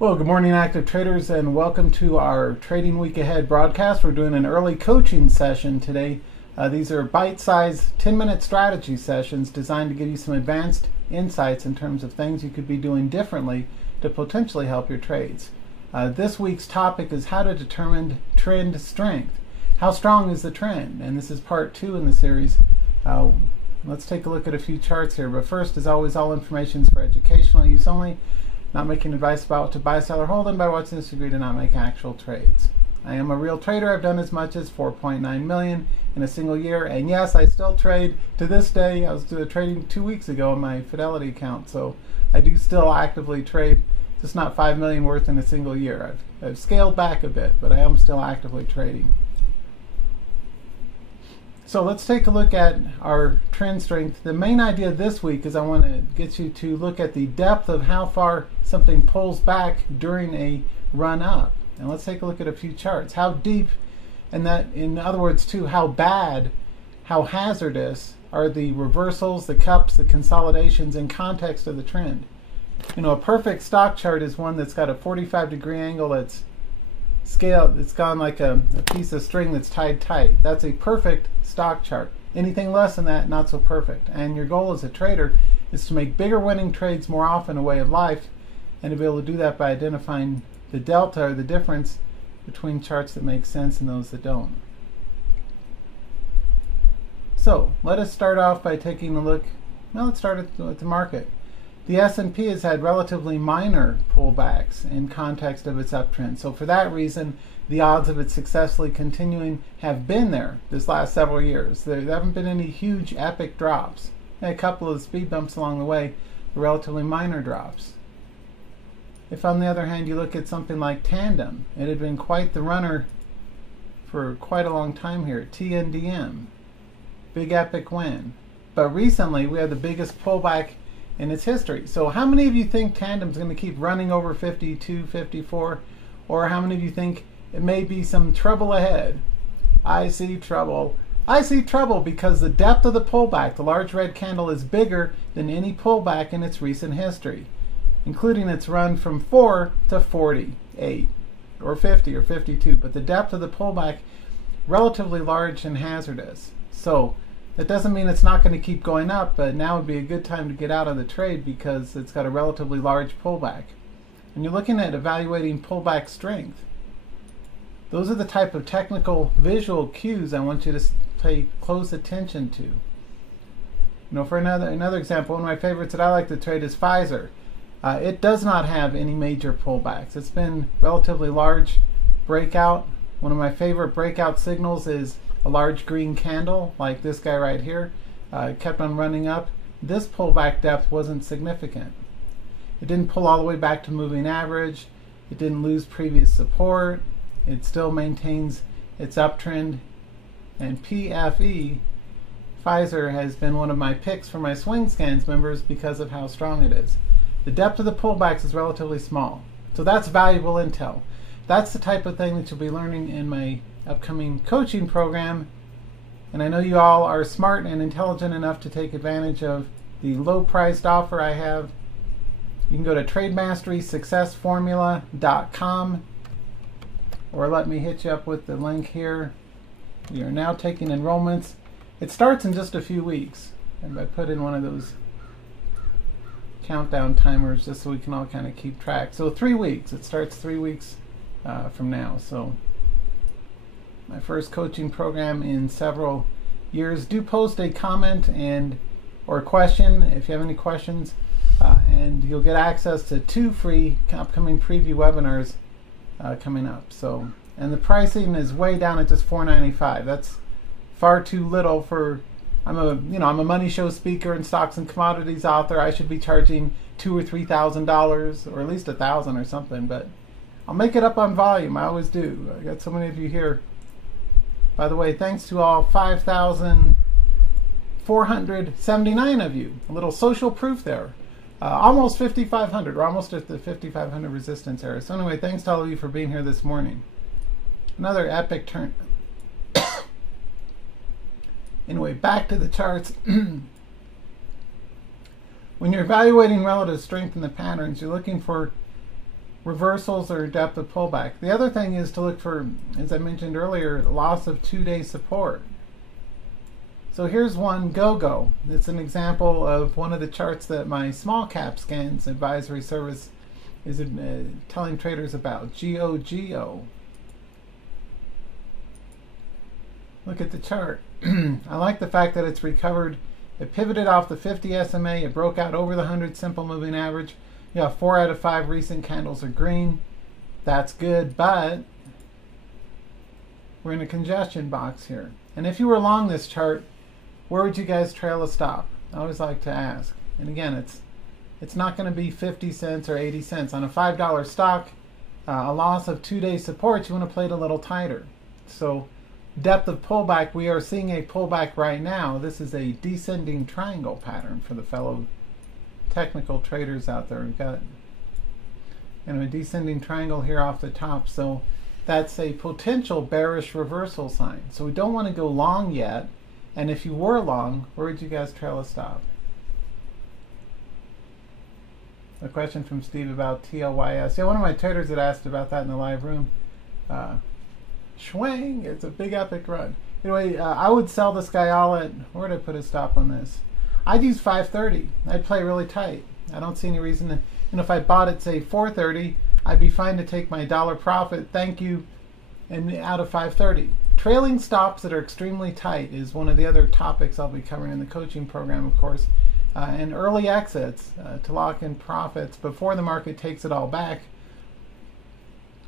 Well, good morning, active traders, and welcome to our Trading Week Ahead broadcast. We're doing an early coaching session today. These are bite-sized 10-minute strategy sessions designed to give you some advanced insights in terms of things you could be doing differently to potentially help your trades. This week's topic is how to determine trend strength. How strong is the trend? And this is part 2 in the series. Let's take a look at a few charts here. But first, as always, all information is for educational use only. Not making advice about what to buy, sell, or hold, and by what's in this degree to not make actual trades. I am a real trader. I've done as much as 4.9 million in a single year, and yes, I still trade to this day. I was trading 2 weeks ago on my Fidelity account, so I do still actively trade, just not 5 million worth in a single year. I've scaled back a bit, but I am still actively trading. So let's take a look at our trend strength. The main idea this week is I want to get you to look at the depth of how far something pulls back during a run up. And let's take a look at a few charts. How deep, and that, in other words, too, how bad, how hazardous are the reversals, the cups, the consolidations in context of the trend. You know, a perfect stock chart is one that's got a 45-degree angle that's scaled, it's gone like a piece of string that's tied tight. That's a perfect stock chart. Anything less than that, not so perfect. And your goal as a trader is to make bigger winning trades more often a way of life, and to be able to do that by identifying the delta or the difference between charts that make sense and those that don't. So let us start off by taking a look. Well, let's start at the market. The S&P has had relatively minor pullbacks in context of its uptrend. So for that reason, the odds of it successfully continuing have been there this last several years. There haven't been any huge epic drops. A couple of speed bumps along the way, relatively minor drops. If on the other hand you look at something like Tandem, it had been quite the runner for quite a long time here. TNDM, big epic win. But recently we had the biggest pullback in its history. So how many of you think Tandem's going to keep running over 52, 54? Or how many of you think it may be some trouble ahead? I see trouble. I see trouble because the depth of the pullback, the large red candle, is bigger than any pullback in its recent history, including its run from 4 to 48 or 50 or 52. But the depth of the pullback, relatively large and hazardous. So that doesn't mean it's not going to keep going up, but now would be a good time to get out of the trade because it's got a relatively large pullback. And you're looking at evaluating pullback strength. Those are the type of technical visual cues I want you to pay close attention to. You know, for another example, one of my favorites that I like to trade is Pfizer. It does not have any major pullbacks. It's been relatively large breakout. One of my favorite breakout signals is a large green candle like this guy right here. It kept on running up. This pullback depth wasn't significant. It didn't pull all the way back to moving average. It didn't lose previous support. It still maintains its uptrend. And PFE, Pfizer, has been one of my picks for my Swing Scans members because of how strong it is. The depth of the pullbacks is relatively small. So that's valuable intel. That's the type of thing that you'll be learning in my upcoming coaching program. And I know you all are smart and intelligent enough to take advantage of the low-priced offer I have. You can go to TrademasterySuccessFormula.com, or let me hit you up with the link here. We are now taking enrollments. It starts in just a few weeks. And I put in one of those countdown timers just so we can all kind of keep track. So 3 weeks. It starts 3 weeks from now. So my first coaching program in several years. Do post a comment or a question if you have any questions, and you'll get access to 2 free upcoming preview webinars coming up. So, and the pricing is way down at just $4.95. That's far too little for. I'm a money show speaker and stocks and commodities author. I should be charging $2,000 or $3,000, or at least $1,000 or something. But I'll make it up on volume. I always do. I got so many of you here. By the way, thanks to all 5,479 of you. A little social proof there. Almost 5,500. We're almost at the 5,500 resistance area. So anyway, thanks to all of you for being here this morning. Another epic turn. Anyway, back to the charts. When you're evaluating relative strength in the patterns, you're looking for reversals or depth of pullback. The other thing is to look for, as I mentioned earlier, loss of 2-day support. So here's one, Gogo. It's an example of one of the charts that my small cap scans advisory service is telling traders about. GOGO. Look at the chart. I like the fact that it's recovered. It pivoted off the 50 SMA. It broke out over the 100 simple moving average. You have 4 out of 5 recent candles are green. That's good, but we're in a congestion box here. And if you were long this chart, where would you guys trail a stop? I always like to ask. And again, it's not going to be 50 cents or 80 cents. On a $5 stock, a loss of 2-day support, you want to play it a little tighter. So depth of pullback, we are seeing a pullback right now. This is a descending triangle pattern for the fellow technical traders out there. We've got a descending triangle here off the top. So that's a potential bearish reversal sign. So we don't want to go long yet. And if you were long, where would you guys trail a stop? A question from Steve about TLYS. Yeah, one of my traders had asked about that in the live room. Swing, it's a big epic run. Anyway, I would sell this guy all at, where would I put a stop on this? I'd use 530. I'd play really tight. I don't see any reason to, if I bought at say 430, I'd be fine to take my dollar profit, thank you, and out of 530. Trailing stops that are extremely tight is one of the other topics I'll be covering in the coaching program, of course. And early exits to lock in profits before the market takes it all back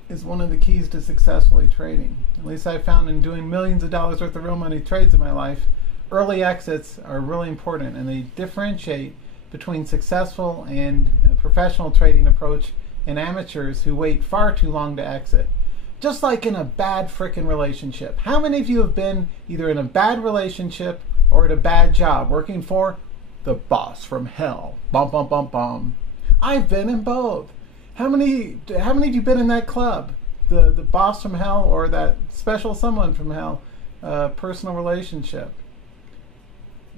is one of the keys to successfully trading. At least I found in doing millions of dollars worth of real money trades in my life, early exits are really important, and they differentiate between successful and professional trading approach and amateurs who wait far too long to exit. Just like in a bad frickin' relationship. How many of you have been either in a bad relationship or at a bad job working for the boss from hell? Bum, bum, bum, bum. I've been in both. How many of you been in that club? The boss from hell or that special someone from hell personal relationship?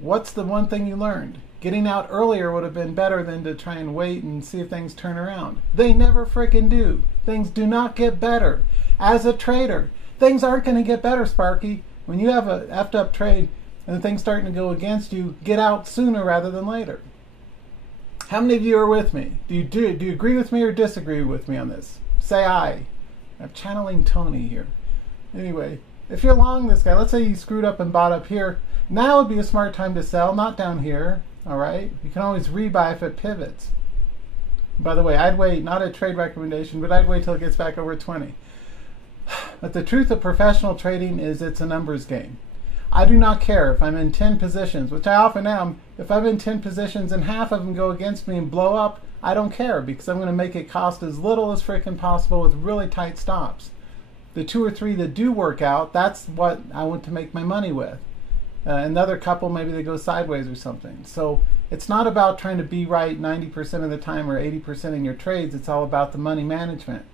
What's the one thing you learned? Getting out earlier would have been better than to try and wait and see if things turn around. They never frickin' do. Things do not get better. As a trader, things aren't going to get better, Sparky. When you have a effed up trade and the thing's starting to go against you, get out sooner rather than later. How many of you are with me? Do you agree with me or disagree with me on this? Say aye. I'm channeling Tony here. Anyway, if you're long this guy, let's say you screwed up and bought up here, now would be a smart time to sell, not down here. All right? You can always rebuy if it pivots. By the way, I'd wait, not a trade recommendation, but I'd wait till it gets back over 20. But the truth of professional trading is it's a numbers game. I do not care if I'm in 10 positions, which I often am. If I'm in 10 positions and half of them go against me and blow up, I don't care because I'm going to make it cost as little as freaking possible with really tight stops. The 2 or 3 that do work out, that's what I want to make my money with. Another couple, maybe they go sideways or something. So it's not about trying to be right 90% of the time or 80% in your trades. It's all about the money management.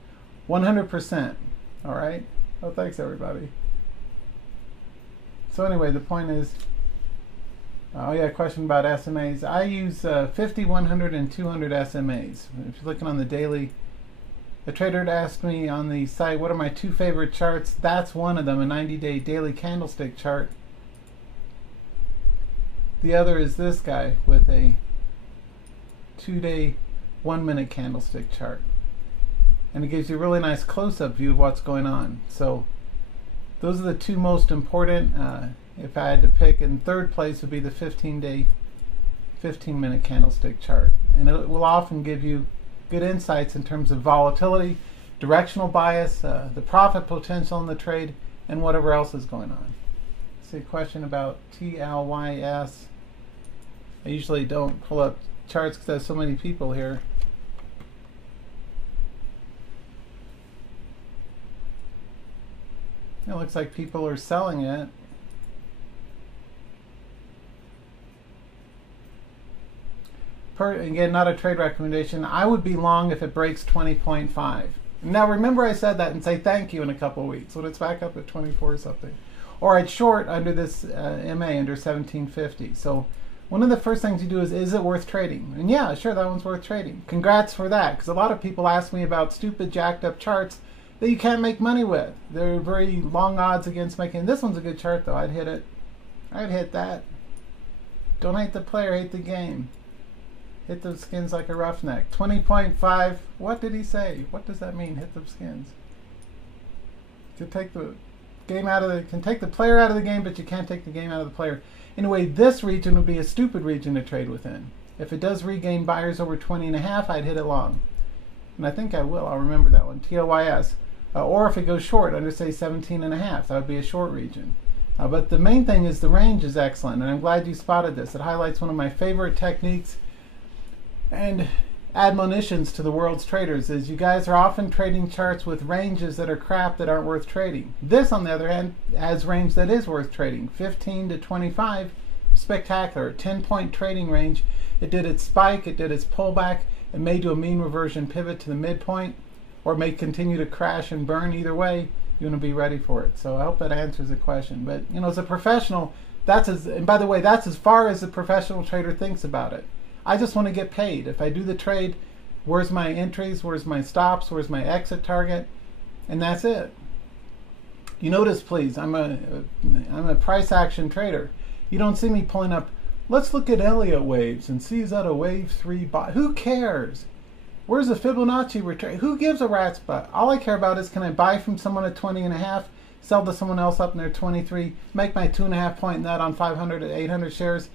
100%. All right? Well, thanks, everybody. So anyway, the point is, oh yeah, question about SMAs. I use 50, 100, and 200 SMAs. If you're looking on the daily, a trader had asked me on the site, what are my 2 favorite charts? That's one of them, a 90-day daily candlestick chart. The other is this guy with a 2-day, 1-minute candlestick chart. And it gives you a really nice close-up view of what's going on. So those are the 2 most important. If I had to pick, in third place would be the 15-day, 15-minute candlestick chart. And it will often give you good insights in terms of volatility, directional bias, the profit potential in the trade, and whatever else is going on. See a question about TLYS. I usually don't pull up charts because there's so many people here. It looks like people are selling it. Again, not a trade recommendation. I would be long if it breaks 20.5. Now remember I said that and say thank you in a couple of weeks when it's back up at 24 or something. Or I'd short under this MA under 1750. So one of the first things you do is it worth trading? And yeah, sure, that one's worth trading. Congrats for that, because a lot of people ask me about stupid jacked up charts that you can't make money with. They're very long odds against making. This one's a good chart though. I'd hit it. I'd hit that. Don't hate the player, hate the game. Hit the skins like a roughneck. 20.5. What did he say? What does that mean? Hit the skins. You can take the game out of the. Can take the player out of the game, but you can't take the game out of the player. Anyway, this region would be a stupid region to trade within. If it does regain buyers over 20.5, I'd hit it long, and I think I will. I'll remember that one. TOYS. Or if it goes short under say 17.5, that would be a short region. But the main thing is the range is excellent, and I'm glad you spotted this. It highlights one of my favorite techniques and admonitions to the world's traders is you guys are often trading charts with ranges that are crap that aren't worth trading. This, on the other hand, has range that is worth trading. 15 to 25, spectacular. 10-point trading range. It did its spike, it did its pullback, it may do a mean reversion pivot to the midpoint, or may continue to crash and burn. Either way, you want to be ready for it. So I hope that answers the question. But you know, as a professional, and by the way, that's as far as the professional trader thinks about it. I just want to get paid. If I do the trade, where's my entries, where's my stops, where's my exit target, and that's it. You notice, please, I'm a price action trader. You don't see me pulling up, let's look at Elliott waves and see is that a wave 3 buy. Who cares? Where's the Fibonacci retrace? Who gives a rat's butt? All I care about is, can I buy from someone at 20.5, sell to someone else up near 23, make my 2.5 point nut on 500 to 800 shares,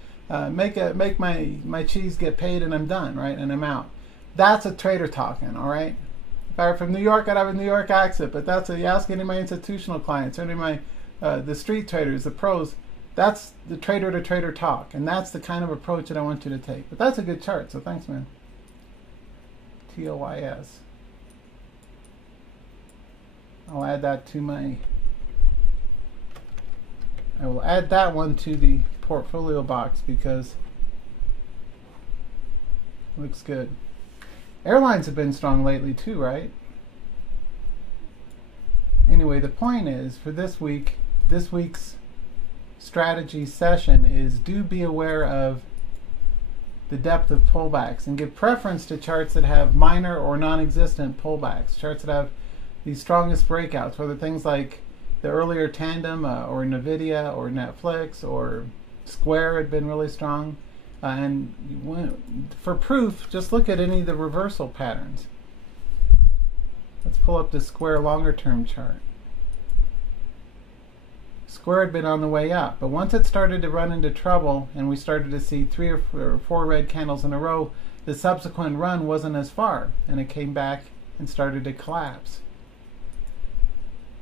make my cheese get paid, and I'm done, right? And I'm out. That's a trader talking, all right? If I were from New York, I'd have a New York accent, but that's you ask any of my institutional clients, any of my the street traders, the pros. That's the trader to trader talk, and that's the kind of approach that I want you to take. But that's a good chart, so thanks, man. TOYS. I'll add that to my. I will add that one to the portfolio box because it looks good. Airlines have been strong lately too, right? Anyway, the point is for this week's strategy session is do be aware of the depth of pullbacks and give preference to charts that have minor or non-existent pullbacks, charts that have the strongest breakouts, whether things like the earlier Tandem or Nvidia or Netflix or Square had been really strong. And for proof, just look at any of the reversal patterns. Let's pull up the Square longer term chart. Square had been on the way up, but once it started to run into trouble and we started to see 3 or 4 red candles in a row, the subsequent run wasn't as far and it came back and started to collapse.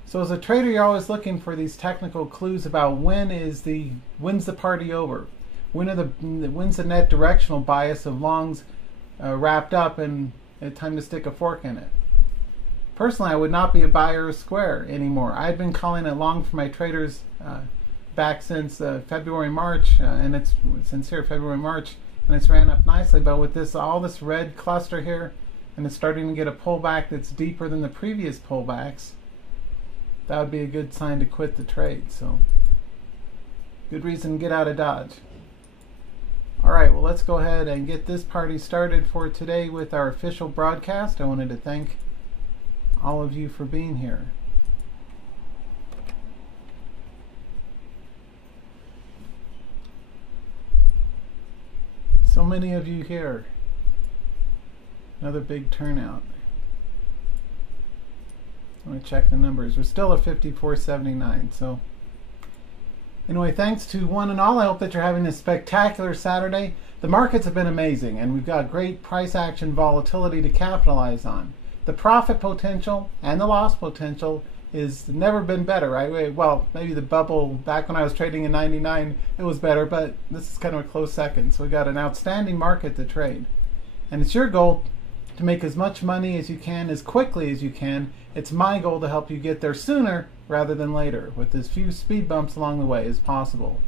So as a trader, you're always looking for these technical clues about when's the party over, when's the net directional bias of longs wrapped up and it's time to stick a fork in it. Personally, I would not be a buyer of Square anymore. I've been calling it long for my traders back since February, March, and it's since here February, March, and it's ran up nicely. But with all this red cluster here, and it's starting to get a pullback that's deeper than the previous pullbacks, that would be a good sign to quit the trade. So, good reason to get out of Dodge. All right, well, let's go ahead and get this party started for today with our official broadcast. I wanted to thank all of you for being here. So many of you here. Another big turnout. I'm going to check the numbers. We're still at 54.79. So anyway, thanks to one and all. I hope that you're having a spectacular Saturday. The markets have been amazing, and we've got great price action volatility to capitalize on. The profit potential and the loss potential is never been better, right? Well, maybe the bubble back when I was trading in 99, it was better, but this is kind of a close second. So we got an outstanding market to trade. And it's your goal to make as much money as you can, as quickly as you can. It's my goal to help you get there sooner rather than later, with as few speed bumps along the way as possible.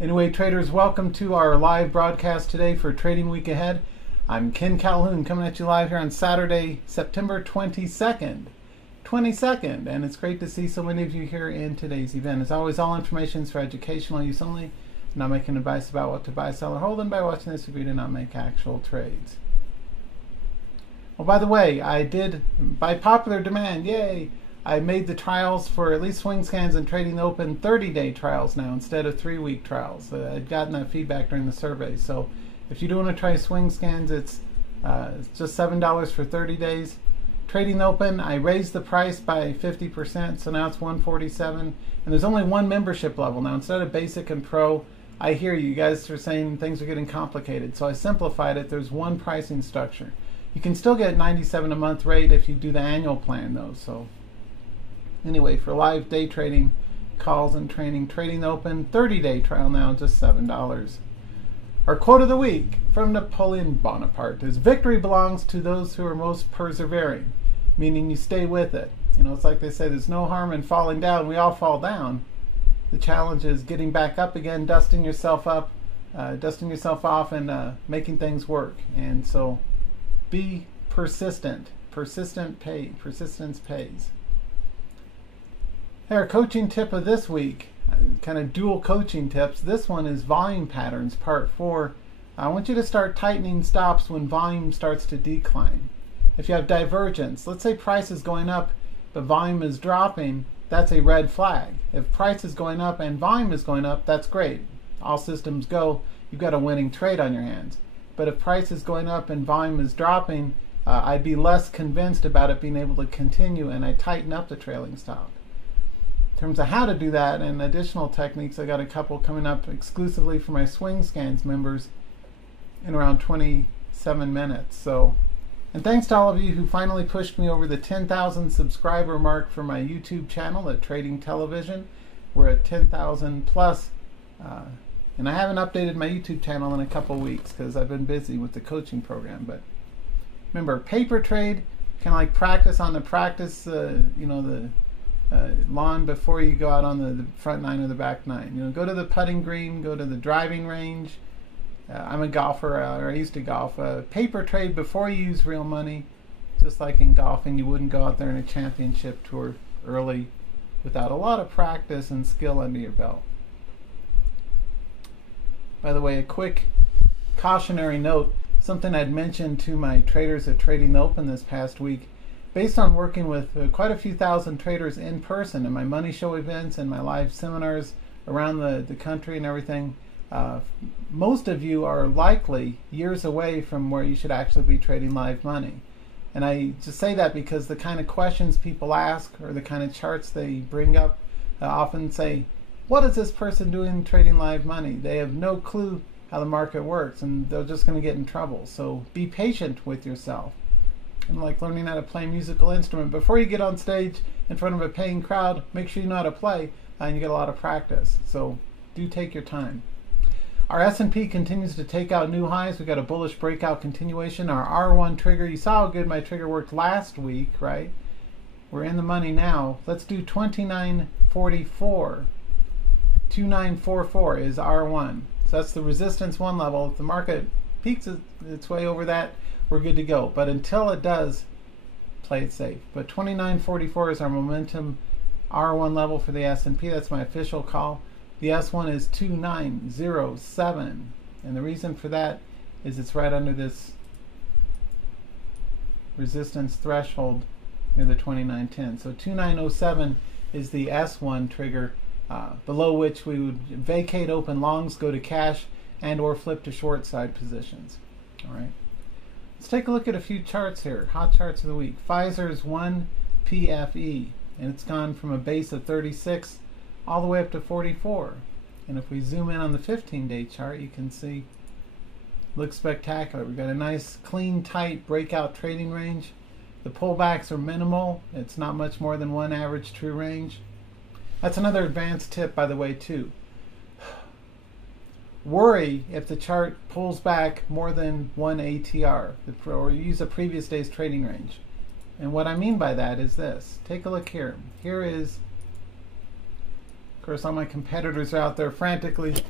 Anyway, traders, welcome to our live broadcast today for Trading Week Ahead. I'm Ken Calhoun coming at you live here on Saturday, September 22nd, and it's great to see so many of you here in today's event. As always, all information is for educational use only. not making advice about what to buy, sell, or hold, and by watching this review do not make actual trades. Well, by the way, I did, by popular demand, yay, I made the trials for at least SwingScans and Trading Open 30-day trials now instead of 3-week trials. I'd gotten that feedback during the survey. So if you do want to try SwingScans, it's just $7 for 30 days. Trading Open, I raised the price by 50%, so now it's $147. And there's only one membership level now. Instead of Basic and Pro, I hear you guys are saying things are getting complicated. So I simplified it. There's one pricing structure. You can still get $97 a month rate if you do the annual plan though. So anyway, for live day trading, calls and training, Trading Open, 30-day trial now, just $7. Our quote of the week from Napoleon Bonaparte is, "Victory belongs to those who are most persevering," meaning you stay with it. You know, it's like they say, there's no harm in falling down. We all fall down. The challenge is getting back up again, dusting yourself off, and making things work. And so be persistent. Persistence pays. Our coaching tip of this week, kind of dual coaching tips. This one is volume patterns, part 4. I want you to start tightening stops when volume starts to decline. If you have divergence, let's say price is going up but volume is dropping, that's a red flag. If price is going up and volume is going up, that's great. All systems go. You've got a winning trade on your hands. But if price is going up and volume is dropping, I'd be less convinced about it being able to continue, and I tighten up the trailing stop. In terms of how to do that and additional techniques, I got a couple coming up exclusively for my SwingScans members in around 27 minutes. So, and thanks to all of you who finally pushed me over the 10,000 subscriber mark for my YouTube channel at Trading Television. We're at 10,000 plus, and I haven't updated my YouTube channel in a couple weeks because I've been busy with the coaching program. But remember, paper trade, kind of like practice on the practice, lawn before you go out on the front nine or the back nine. You know, go to the putting green, go to the driving range. I'm a golfer, or I used to golf. Paper trade before you use real money. Just like in golfing, you wouldn't go out there in a championship tour early without a lot of practice and skill under your belt. By the way, a quick cautionary note, something I'd mentioned to my traders at Trading Open this past week. Based on working with quite a few thousand traders in person in my money show events and my live seminars around the country and everything, most of you are likely years away from where you should actually be trading live money. And I just say that because the kind of questions people ask or the kind of charts they bring up often say, what is this person doing trading live money? They have no clue how the market works and they're just going to get in trouble. So be patient with yourself. And like learning how to play a musical instrument, before you get on stage in front of a paying crowd, make sure you know how to play and you get a lot of practice. So do take your time. Our S&P continues to take out new highs. We got a bullish breakout continuation. Our R1 trigger, you saw how good my trigger worked last week, right? We're in the money now. Let's do 2944. 2944 is R1. So that's the resistance 1 level. If the market peaks its way over that, we're good to go. But until it does, play it safe. But 2944 is our momentum R1 level for the S&P. That's my official call. The S1 is 2907. And the reason for that is it's right under this resistance threshold near the 2910. So 2907 is the S1 trigger, below which we would vacate open longs, go to cash, and or flip to short side positions. All right. Let's take a look at a few charts here. Hot charts of the week. Pfizer's 1 PFE, and it's gone from a base of 36 all the way up to 44. And if we zoom in on the 15-day chart, you can see looks spectacular. We've got a nice, clean, tight breakout trading range. The pullbacks are minimal. It's not much more than one average true range. That's another advanced tip, by the way, too. Worry if the chart pulls back more than one ATR, or use a previous day's trading range. And what I mean by that is this. Take a look here. Here is, of course, all my competitors are out there frantically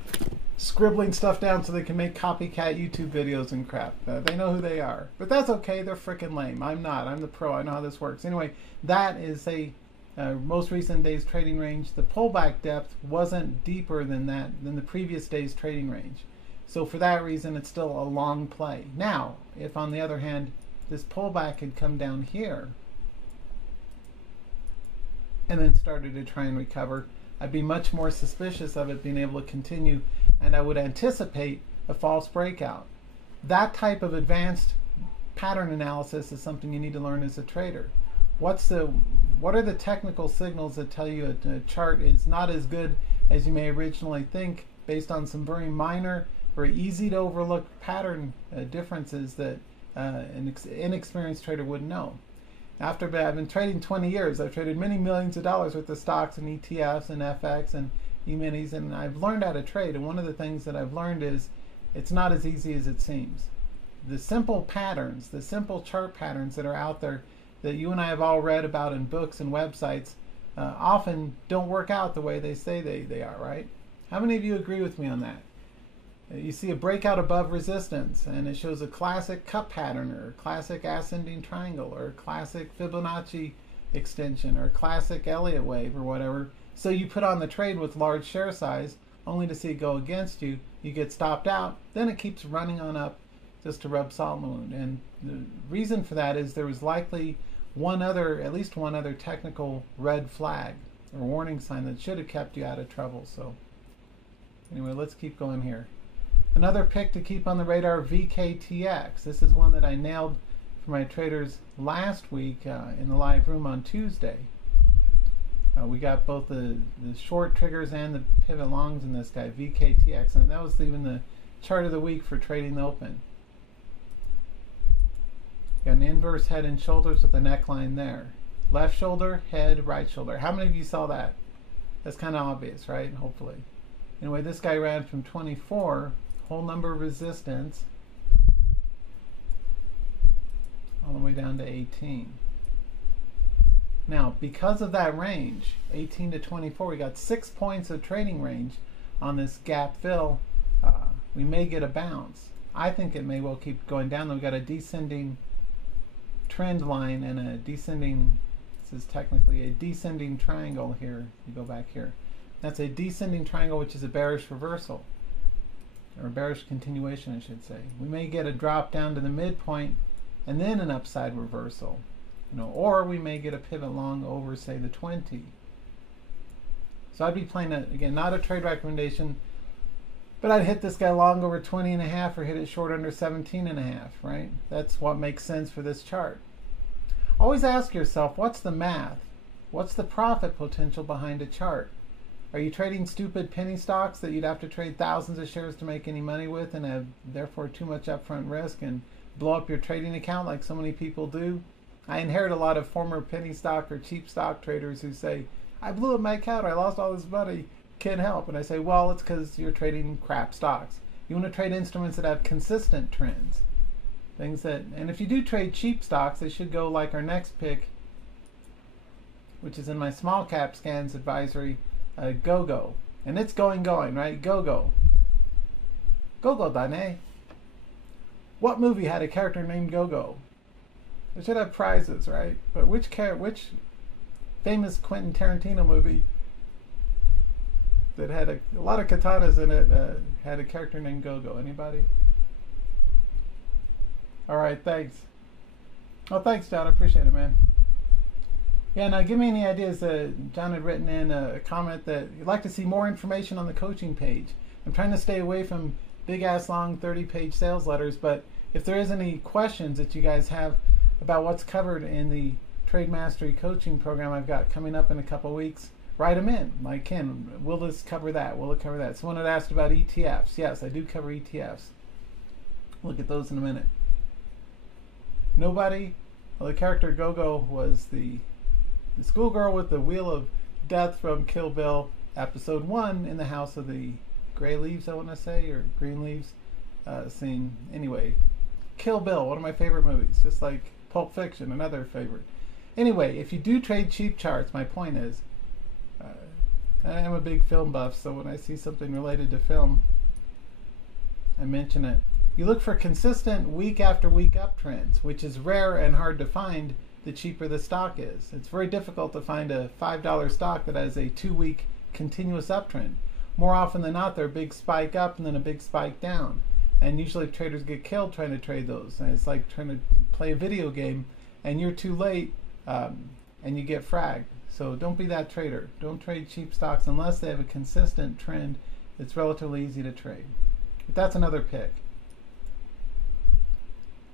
scribbling stuff down so they can make copycat YouTube videos and crap. They know who they are. But that's okay. They're freaking lame. I'm not. I'm the pro. I know how this works. Anyway, that is a most recent day's trading range, the pullback depth wasn't deeper than the previous day's trading range. So for that reason, it's still a long play. Now, if on the other hand, this pullback had come down here and then started to try and recover, I'd be much more suspicious of it being able to continue, and I would anticipate a false breakout. That type of advanced pattern analysis is something you need to learn as a trader. What are the technical signals that tell you a chart is not as good as you may originally think, based on some very minor, very easy to overlook pattern differences that an inexperienced trader wouldn't know? After I've been trading 20 years, I've traded many millions of dollars worth of stocks and ETFs and FX and E-minis, and I've learned how to trade. And one of the things that I've learned is it's not as easy as it seems. The simple patterns, the simple chart patterns that are out there that you and I have all read about in books and websites often don't work out the way they say they are, right? How many of you agree with me on that? You see a breakout above resistance and it shows a classic cup pattern or a classic ascending triangle or a classic Fibonacci extension or a classic Elliott wave or whatever. So you put on the trade with large share size only to see it go against you. You get stopped out, then it keeps running on up just to rub salt in the wound. And the reason for that is there was likely at least one other technical red flag or warning sign that should have kept you out of trouble. So anyway, let's keep going here. Another pick to keep on the radar, VKTX. This is one that I nailed for my traders last week in the live room on Tuesday. We got both the short triggers and the pivot longs in this guy, VKTX, and that was even the chart of the week for trading the open. Got an inverse head and shoulders with a neckline there. Left shoulder, head, right shoulder. How many of you saw that? That's kind of obvious, right? Hopefully. Anyway, this guy ran from 24, whole number resistance, all the way down to 18. Now, because of that range, 18 to 24, we got 6 points of trading range on this gap fill. We may get a bounce. I think it may well keep going down. We've got a descending trend line and a descending, this is technically a descending triangle here. You go back here. That's a descending triangle, which is a bearish reversal, or a bearish continuation, I should say. We may get a drop down to the midpoint and then an upside reversal, or we may get a pivot long over, say, the 20. So I'd be playing it again, not a trade recommendation, but I'd hit this guy long over 20.5 or hit it short under 17.5, right? That's what makes sense for this chart. Always ask yourself, what's the math? What's the profit potential behind a chart? Are you trading stupid penny stocks that you'd have to trade thousands of shares to make any money with and have therefore too much upfront risk and blow up your trading account like so many people do? I inherit a lot of former penny stock or cheap stock traders who say, I blew up my account, I lost all this money, can't help. And I say, well, it's because you're trading crap stocks. You want to trade instruments that have consistent trends. And if you do trade cheap stocks, they should go like our next pick, which is in my small cap scans advisory, Gogo. And it's going, right? Gogo. Gogo, Dane. What movie had a character named Gogo? It should have prizes, right? But which famous Quentin Tarantino movie that had a lot of katanas in it had a character named Gogo? Anybody? All right, thanks. Oh, thanks, John. I appreciate it, man. Yeah, now give me any ideas. John had written in a comment that you'd like to see more information on the coaching page. I'm trying to stay away from big-ass long 30-page sales letters, but if there is any questions that you guys have about what's covered in the Trade Mastery coaching program I've got coming up in a couple weeks, write them in. Like, Ken, will this cover that? Will it cover that? Someone had asked about ETFs. Yes, I do cover ETFs. We'll look at those in a minute. Nobody? Well, the character Gogo was the schoolgirl with the wheel of death from Kill Bill, episode 1, in the House of the Gray Leaves, I want to say, or Green Leaves scene. Anyway, Kill Bill, one of my favorite movies, just like Pulp Fiction, another favorite. Anyway, if you do trade cheap charts, my point is, I am a big film buff, so when I see something related to film, I mention it. You look for consistent week after week uptrends, which is rare and hard to find the cheaper the stock is. It's very difficult to find a $5 stock that has a 2-week continuous uptrend. More often than not, they're a big spike up and then a big spike down. And usually traders get killed trying to trade those. And it's like trying to play a video game and you're too late and you get fragged. So don't be that trader. Don't trade cheap stocks unless they have a consistent trend that's relatively easy to trade. But that's another pick.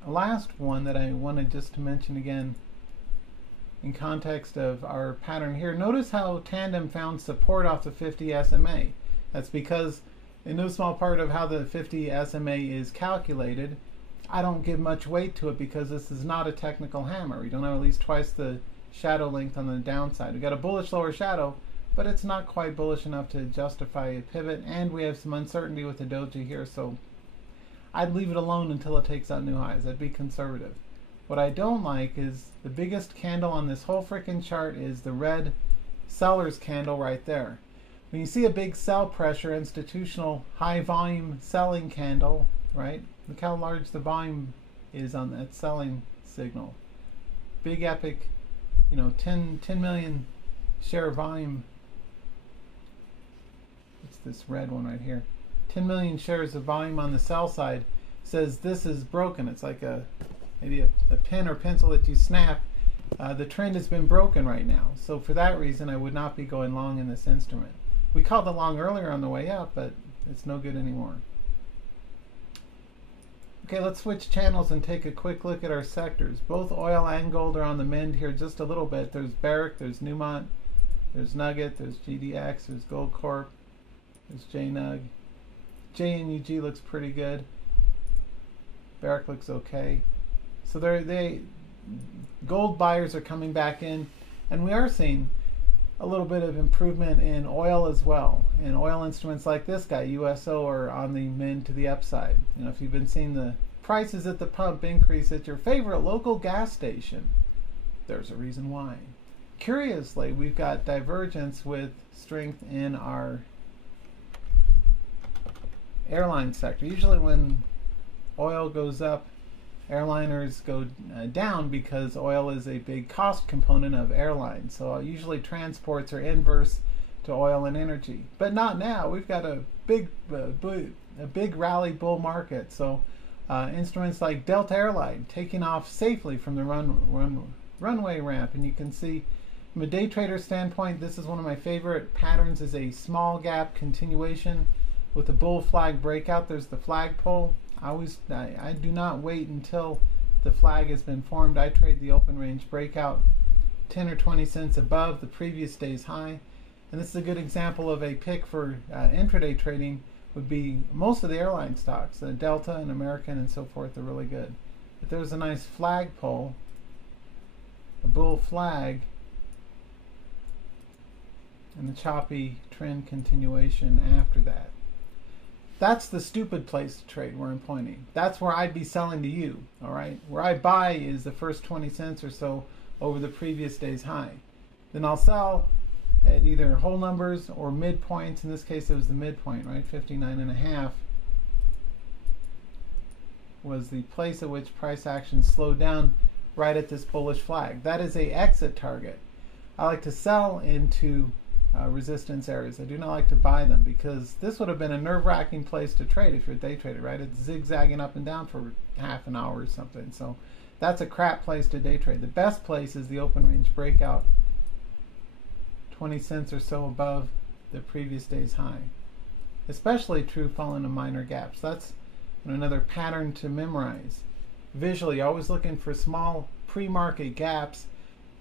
A last one that I wanted just to mention again in context of our pattern here. Notice how Tandem found support off the 50 SMA. That's because in no small part of how the 50 SMA is calculated, I don't give much weight to it because this is not a technical hammer. We don't have at least twice the shadow length on the downside. We got a bullish lower shadow, but it's not quite bullish enough to justify a pivot, and we have some uncertainty with the doji here, so I'd leave it alone until it takes out new highs. I'd be conservative. What I don't like is the biggest candle on this whole freaking chart is the red seller's candle right there. When you see a big sell pressure, institutional high volume selling candle, right? Look how large the volume is on that selling signal. Big epic, 10 million share volume. It's this red one right here. 10 million shares of volume on the sell side says this is broken. It's like maybe a pen or pencil that you snap. The trend has been broken right now. So for that reason, I would not be going long in this instrument. We called it long earlier on the way up, but it's no good anymore. Okay, let's switch channels and take a quick look at our sectors. Both oil and gold are on the mend here just a little bit. There's Barrick, there's Newmont, there's Nugget, there's GDX, there's Gold Corp, there's JNUG. JNUG looks pretty good. Barrick looks okay. So gold buyers are coming back in, and we are seeing a little bit of improvement in oil as well. And oil instruments like this guy, USO, are on the mend to the upside. If you've been seeing the prices at the pump increase at your favorite local gas station, there's a reason why. Curiously, we've got divergence with strength in our airline sector. Usually when oil goes up, airliners go down because oil is a big cost component of airlines. So usually transports are inverse to oil and energy, but not now. We've got a big rally bull market. So instruments like Delta Airline taking off safely from the runway ramp, and you can see from a day trader standpoint, this is one of my favorite patterns. Is a small gap continuation with a bull flag breakout. There's the flagpole. I do not wait until the flag has been formed. I trade the open range breakout 10 or 20 cents above the previous day's high. And this is a good example of a pick for intraday trading. Would be most of the airline stocks, Delta and American and so forth, are really good. But there's a nice flagpole, a bull flag, and the choppy trend continuation after that. That's the stupid place to trade where I'm pointing. That's where I'd be selling to you, all right? Where I buy is the first 20 cents or so over the previous day's high. Then I'll sell at either whole numbers or midpoints. In this case, it was the midpoint, right? 59.5 was the place at which price action slowed down right at this bullish flag. That is a exit target. I like to sell into resistance areas. I do not like to buy them because this would have been a nerve-wracking place to trade if you're a day trader, right? It's zigzagging up and down for half an hour or something. So that's a crap place to day trade. The best place is the open range breakout, 20 cents or so above the previous day's high. Especially true falling to minor gaps. That's another pattern to memorize. Visually, always looking for small pre-market gaps.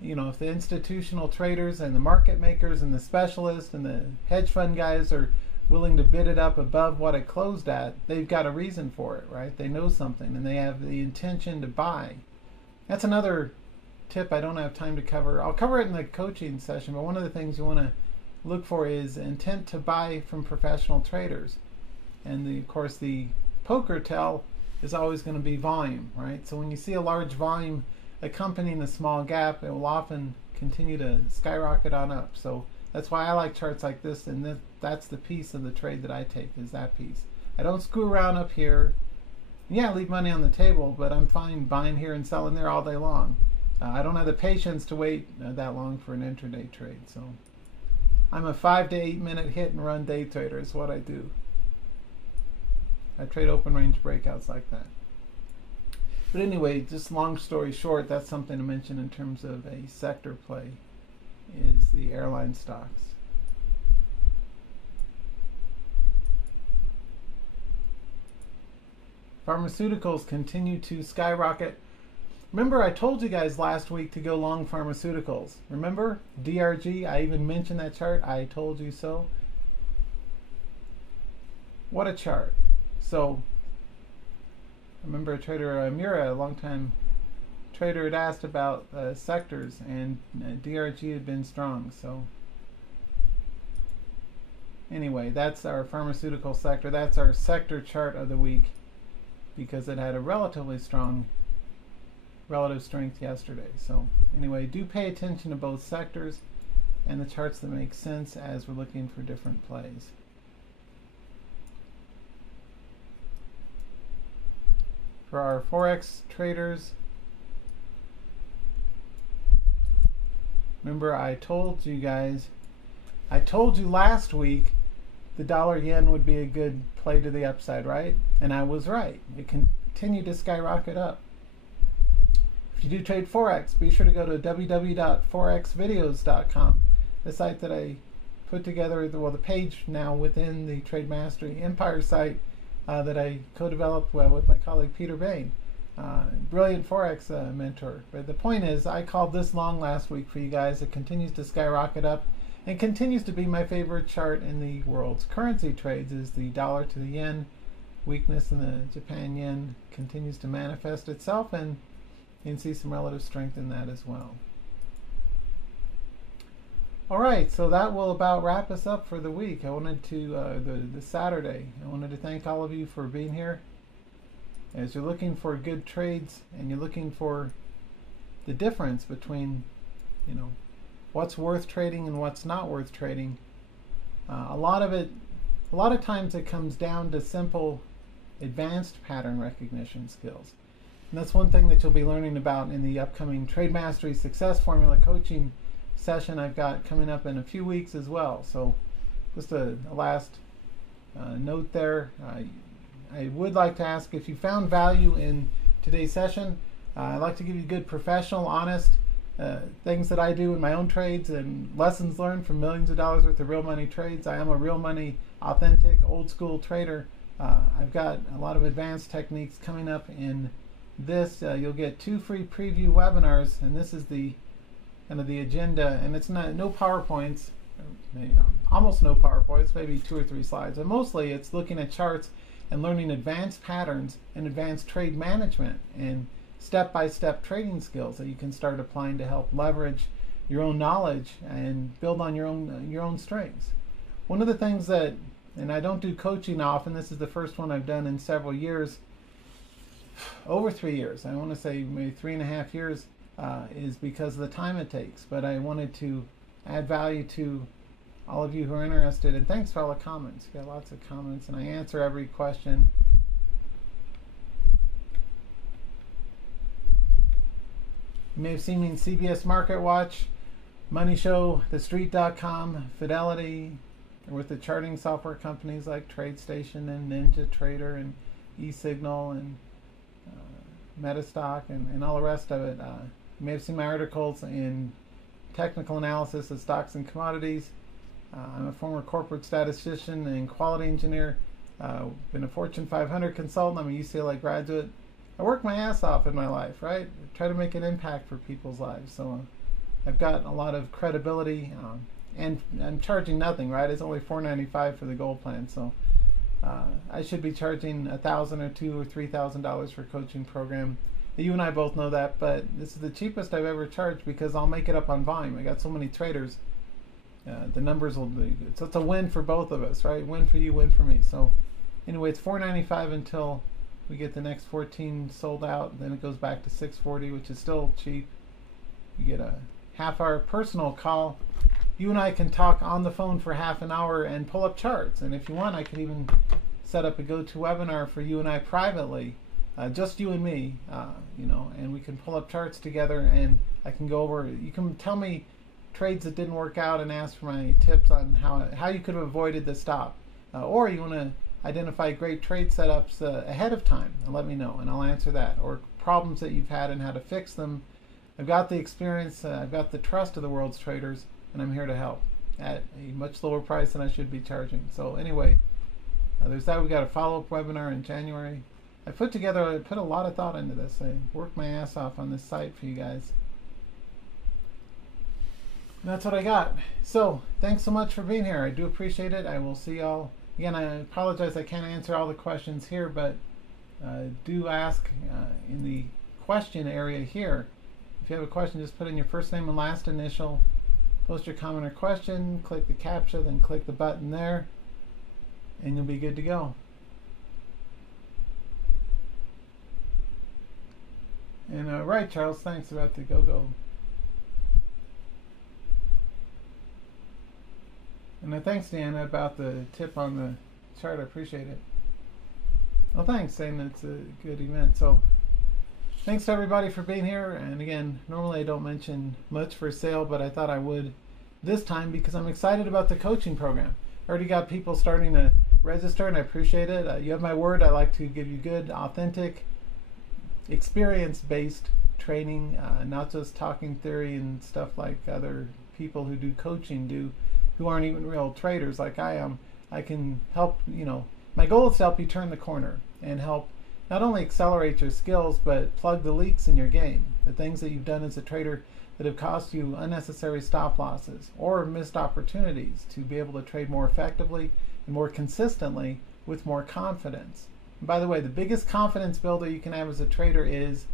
If the institutional traders and the market makers and the specialists and the hedge fund guys are willing to bid it up above what it closed at, they've got a reason for it, right? They know something and they have the intention to buy. That's another tip I don't have time to cover. I'll cover it in the coaching session, but one of the things you want to look for is intent to buy from professional traders. And of course, the poker tell is always going to be volume, right? So when you see a large volume accompanying a small gap, it will often continue to skyrocket on up. So that's why I like charts like this, and that's the piece of the trade that I take, is that piece. I don't screw around up here. Yeah, I leave money on the table, but I'm fine buying here and selling there all day long. I don't have the patience to wait that long for an intraday trade. So I'm a 5 to 8 minute hit and run day trader is what I do. I trade open range breakouts like that. But anyway, just long story short, that's something to mention in terms of a sector play, is the airline stocks. Pharmaceuticals continue to skyrocket. Remember, I told you guys last week to go long pharmaceuticals. Remember? DRG, I even mentioned that chart. I told you so. What a chart. So, I remember a trader, Mira, a long-time trader, had asked about sectors, and DRG had been strong. So, anyway, that's our pharmaceutical sector. That's our sector chart of the week, because it had a relatively strong relative strength yesterday. So anyway, do pay attention to both sectors and the charts that make sense as we're looking for different plays. For our Forex traders, remember I told you last week the dollar yen would be a good play to the upside, right? And I was right. It continued to skyrocket up. If you do trade Forex, be sure to go to www.forexvideos.com, the site that I put together, the page now within the Trade Mastery Empire site that I co-developed with my colleague Peter Bain, brilliant Forex mentor. But the point is, I called this long last week for you guys. It continues to skyrocket up and continues to be my favorite chart in the world's currency trades, is the dollar to the yen. Weakness in the Japan yen continues to manifest itself, and you can see some relative strength in that as well. All right, so that will about wrap us up for the week. I wanted to, the Saturday, I wanted to thank all of you for being here. As you're looking for good trades and you're looking for the difference between, what's worth trading and what's not worth trading, a lot of times it comes down to simple advanced pattern recognition skills. And that's one thing that you'll be learning about in the upcoming Trade Mastery Success Formula coaching session I've got coming up in a few weeks as well. So just a last note there. I would like to ask if you found value in today's session. I'd like to give you good, professional, honest things that I do in my own trades and lessons learned from millions of dollars worth of real money trades. I am a real money, authentic, old school trader. I've got a lot of advanced techniques coming up in this. You'll get 2 free preview webinars, and this is the kind of the agenda, and it's no PowerPoints, almost no PowerPoints, maybe 2 or 3 slides, and mostly it's looking at charts and learning advanced patterns and advanced trade management and step-by-step trading skills that you can start applying to help leverage your own knowledge and build on your own strengths. One of the things that, and I don't do coaching often, this is the first one I've done in several years, over 3 years, I want to say maybe 3.5 years, is because of the time it takes. But I wanted to add value to all of you who are interested, and thanks for all the comments. We got lots of comments, and I answer every question. You may have seen me in CBS Market Watch, Money Show, TheStreet.com, Fidelity, with the charting software companies like TradeStation and Ninja Trader and eSignal and Metastock and all the rest of it. You may have seen my articles in Technical Analysis of Stocks and Commodities. I'm a former corporate statistician and quality engineer. Been a Fortune 500 consultant. I'm a UCLA graduate. I work my ass off in my life, right? I try to make an impact for people's lives. So I've got a lot of credibility, and I'm charging nothing, right? It's only $4.95 for the gold plan. So I should be charging $1,000 or $2,000 or $3,000 for a coaching program. You and I both know that, but this is the cheapest I've ever charged because I'll make it up on volume. I got so many traders. The numbers will be good. So it's a win for both of us, right? Win for you, win for me. So anyway, it's $4.95 until we get the next 14 sold out. Then it goes back to $6.40, which is still cheap. You get a half-hour personal call. You and I can talk on the phone for half an hour and pull up charts. And if you want, I could even set up a GoToWebinar for you and I privately just you and me, and we can pull up charts together, and I can go over. You can tell me trades that didn't work out and ask for my tips on how you could have avoided the stop, or you want to identify great trade setups ahead of time and let me know, and I'll answer that, or problems that you've had and how to fix them. I've got the experience, I've got the trust of the world's traders, and I'm here to help at a much lower price than I should be charging. So anyway, there's that. We got a follow-up webinar in January. I put a lot of thought into this. I worked my ass off on this site for you guys. And that's what I got. So thanks so much for being here. I do appreciate it. I will see y'all again. I apologize I can't answer all the questions here, but do ask in the question area here. If you have a question, just put in your first name and last initial, post your comment or question, click the CAPTCHA, then click the button there, and you'll be good to go. And right, Charles, thanks about the Gogo. And thanks, Deanna, about the tip on the chart. I appreciate it. Well, thanks, saying it's a good event. So thanks to everybody for being here. And again, normally I don't mention much for sale, but I thought I would this time because I'm excited about the coaching program. I already got people starting to register, and I appreciate it. You have my word. I like to give you good, authentic, experience-based training, not just talking theory and stuff like other people who do coaching do, who aren't even real traders like I am. I can help, my goal is to help you turn the corner and help not only accelerate your skills, but plug the leaks in your game, the things that you've done as a trader that have cost you unnecessary stop losses or missed opportunities to be able to trade more effectively and more consistently with more confidence. And by the way, the biggest confidence builder you can have as a trader is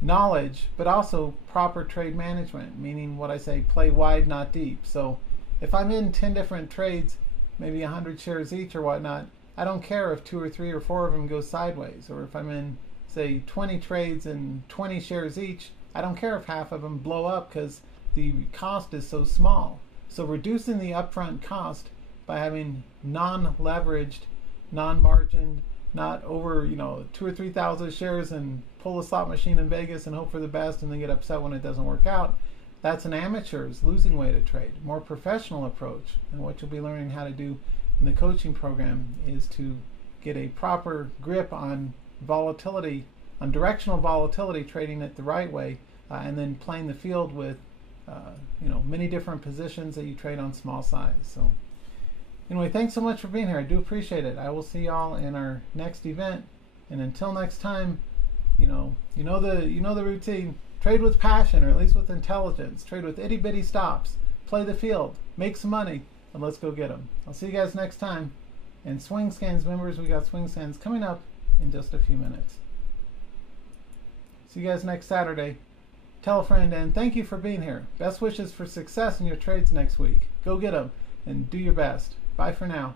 knowledge, but also proper trade management, meaning what I say, play wide, not deep. So if I'm in 10 different trades, maybe 100 shares each or whatnot, I don't care if 2 or 3 or 4 of them go sideways, or if I'm in, say, 20 trades and 20 shares each, I don't care if half of them blow up because the cost is so small. So reducing the upfront cost by having non-leveraged, non-margined, not over 2,000 or 3,000 shares and pull a slot machine in Vegas and hope for the best and then get upset when it doesn't work out. That's an amateur's losing way to trade. More professional approach, and what you'll be learning how to do in the coaching program is to get a proper grip on volatility, on directional volatility, trading it the right way, and then playing the field with many different positions that you trade on small size. So anyway, thanks so much for being here. I do appreciate it. I will see y'all in our next event. And until next time, you know the routine. Trade with passion, or at least with intelligence. Trade with itty bitty stops. Play the field. Make some money, and let's go get them. I'll see you guys next time. And Swing Scans members, we got Swing Scans coming up in just a few minutes. See you guys next Saturday. Tell a friend, and thank you for being here. Best wishes for success in your trades next week. Go get them, and do your best. Bye for now.